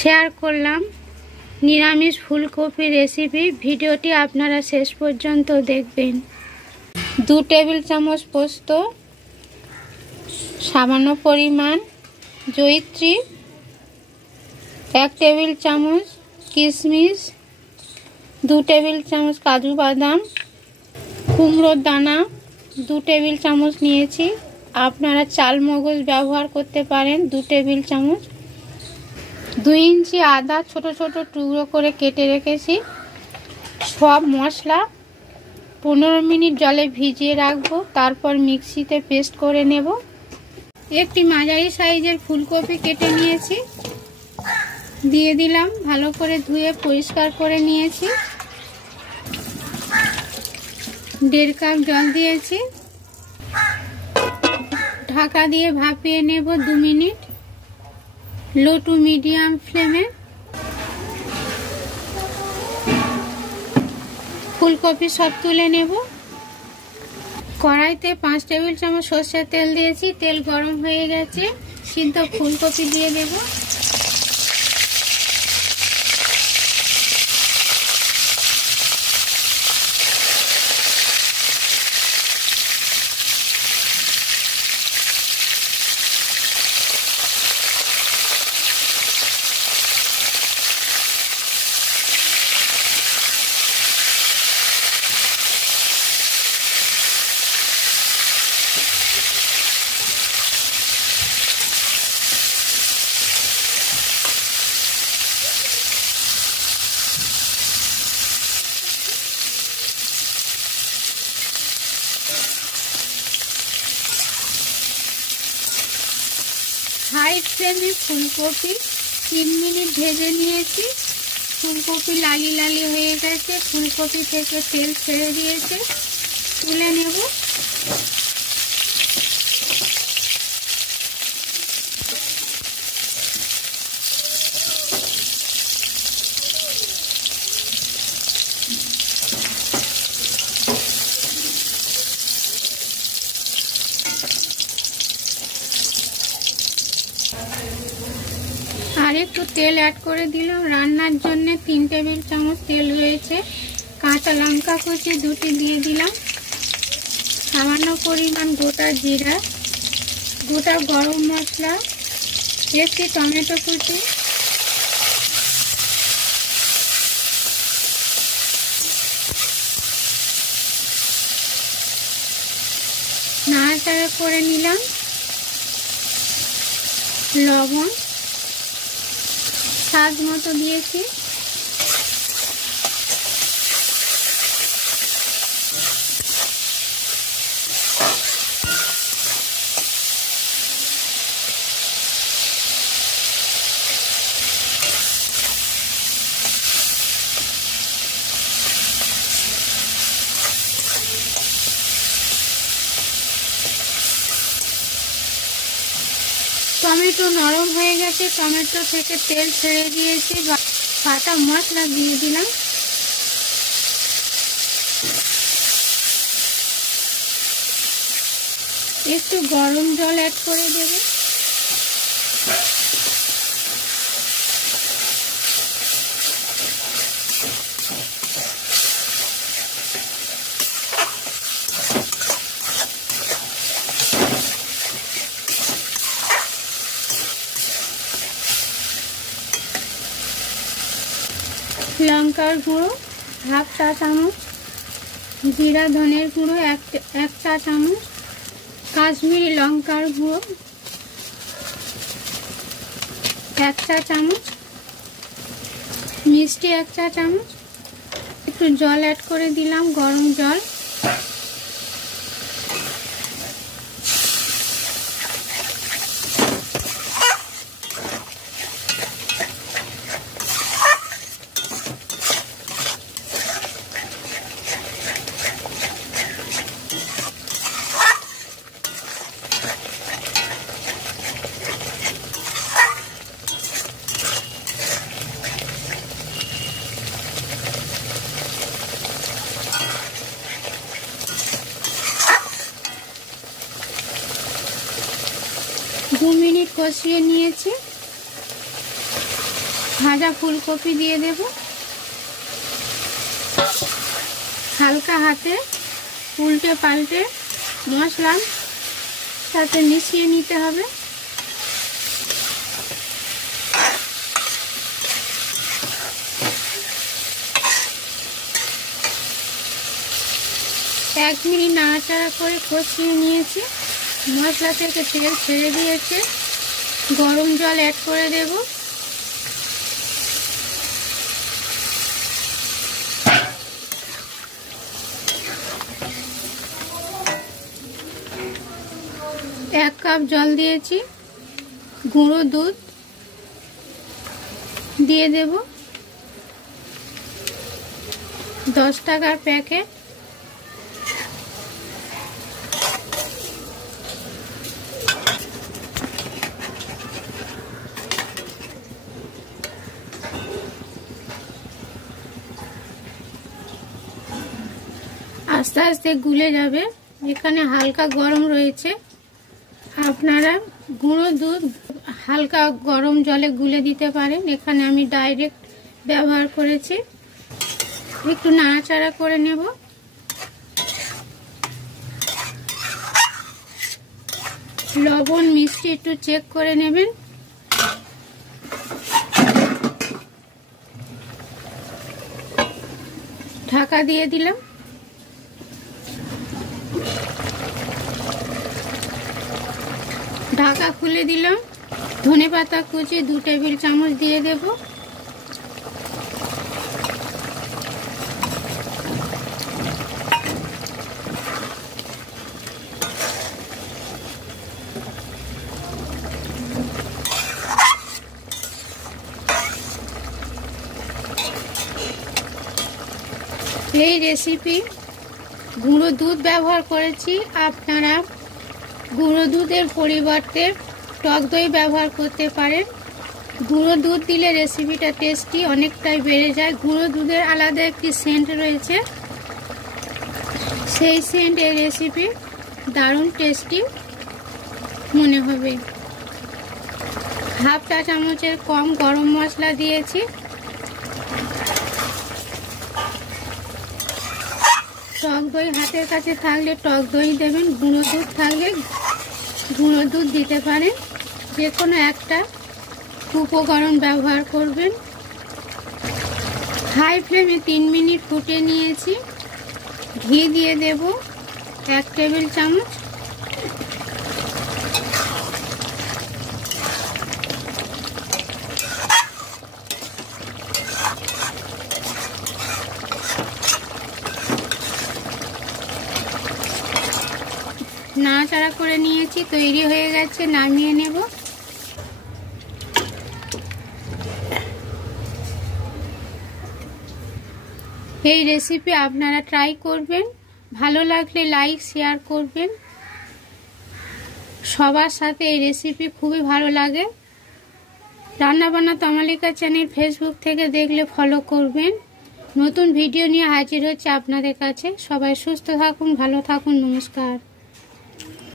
Share করলাম নিরামিষ ফুলকপি রেসিপি। ভিডিওটি আপনারা শেষ পর্যন্ত দেখবেন। 2 টেবিল চামচ পোস্ত, সামান্য পরিমাণ জয়িত্রী, 1 টেবিল চামচ কিশমিশ, 2 টেবিল চামচ কাজু বাদাম, কুমড়োর দানা 2 টেবিল চামচ নিয়েছি। আপনারা চাল মগজ ব্যবহার করতে পারেন 2 টেবিল চামচ। 2 ইঞ্চি আদা ছোট ছোট টুকরো করে কেটে রেখেছি। সব মশলা 15 মিনিট জলে ভিজিয়ে রাখবো, তারপর মিক্সিতে পেস্ট করে নেব। একটি মাঝারি সাইজের ফুলকপি কেটে নিয়েছি, দিয়ে দিলাম। ভালো করে ধুয়ে পরিষ্কার করে নিয়েছি। 1.5 কাপ জল দিয়েছি। ঢাকা দিয়ে ভাপিয়ে নেব 2 মিনিট লো টু মিডিয়াম ফ্লেমে। ফুলকপি সব তুলে নেব। কড়াইতে 5 টেবিল চামচ সরষের তেল দিয়েছি। তেল গরম হয়ে গেছে, সিদ্ধ ফুলকপি দিয়ে দেব। হাই ফ্লেমে ফুলকপি 3 মিনিট ভেজে নিয়েছি। ফুলকপি লালি লালি হয়ে গেছে, ফুলকপি থেকে তেল ছেড়ে দিয়েছে, তুলে নেব। আর একটু তেল অ্যাড করে দিলাম। রান্নার জন্য 3 টেবিল চামচ তেল রয়েছে। কাঁচা লঙ্কা কুচি 2টি দিয়ে দিলাম। সামান্য পরিমাণ গোটা জিরা, গোটা গরম মশলা, একটি টমেটো কুচি, নাড়াচাড়া করে নিলাম। লবণ স্বাদ মতো দিয়েছি। টমেটো নরম হয়ে গেছে, টমেটো থেকে তেল ছেড়ে দিয়েছি। বাটা মশলা দিয়ে দিলাম। একটু গরম জল অ্যাড করে দেব। লঙ্কার গুঁড়ো 1/2 চা চামচ, জিরা ধনের গুঁড়ো 1 চা চামচ, কাশ্মীরি লঙ্কার গুঁড়ো 1 চা চামচ, মিষ্টি 1 চা চামচ। একটু জল অ্যাড করে দিলাম, গরম জল। দু মিনিট কষিয়ে নিয়েছি। ভাজা ফুলকপি দিয়ে দেব। হালকা হাতে উল্টে পাল্টে মশলার সাথে মিশিয়ে নিতে হবে। এক মিনিট নাড়াচাড়া করে কষিয়ে নিয়েছি। মশলা থেকে তেল ছেড়ে দিয়েছে। গরম জল অ্যাড করে দেব। এক কাপ জল দিয়েছি। গুঁড়ো দুধ দিয়ে দেব। 10 টাকার প্যাকেট। আস্তে আস্তে গুলে যাবে। এখানে হালকা গরম রয়েছে। আপনারা গুঁড়ো দুধ হালকা গরম জলে গুলে দিতে পারেন। এখানে আমি ডাইরেক্ট ব্যবহার করেছি। একটু নাড়াচাড়া করে নেব। লবণ মিষ্টি একটু চেক করে নেবেন। ঢাকা দিয়ে দিলাম। ঢাকা খুলে দিলাম। ধনেপাতা কুচি 2 টেবিল চামচ দিয়ে দেব। এই রেসিপি গুঁড়ো দুধ ব্যবহার করেছি। আপনারা গুঁড়ো দুধের পরিবর্তে টক দই ব্যবহার করতে পারেন। গুঁড়ো দুধ দিলে রেসিপিটা টেস্টি অনেকটাই বেড়ে যায়। গুঁড়ো দুধের আলাদা একটি সেন্ট রয়েছে। সেই সেন্ট এই রেসিপি দারুণ টেস্টি মনে হবে। হাফ চা চামচের কম গরম মশলা দিয়েছি। টক দই হাতের কাছে থাকলে টক দই দেবেন। গুঁড়ো দুধ থাকলে গুঁড়ো দুধ দিতে পারেন। যে কোনো একটা উপকরণ ব্যবহার করবেন। হাই ফ্লেমে 3 মিনিট ফুটে নিয়েছি। ঘি দিয়ে দেব 1 টেবিল চামচ। নাড়াচাড়া করে নিয়েছি। তৈরি হয়ে গেছে। নামিয়ে নেব। এই রেসিপি আপনারা ট্রাই করবেন। ভালো লাগলে লাইক শেয়ার করবেন। সবার সাথে এই রেসিপি খুবই ভালো লাগে। রান্নাবান্না তমালিকা চ্যানেল ফেসবুক থেকে দেখলে ফলো করবেন। নতুন ভিডিও নিয়ে হাজির হচ্ছে আপনাদের কাছে। সবাই সুস্থ থাকুন, ভালো থাকুন। নমস্কার।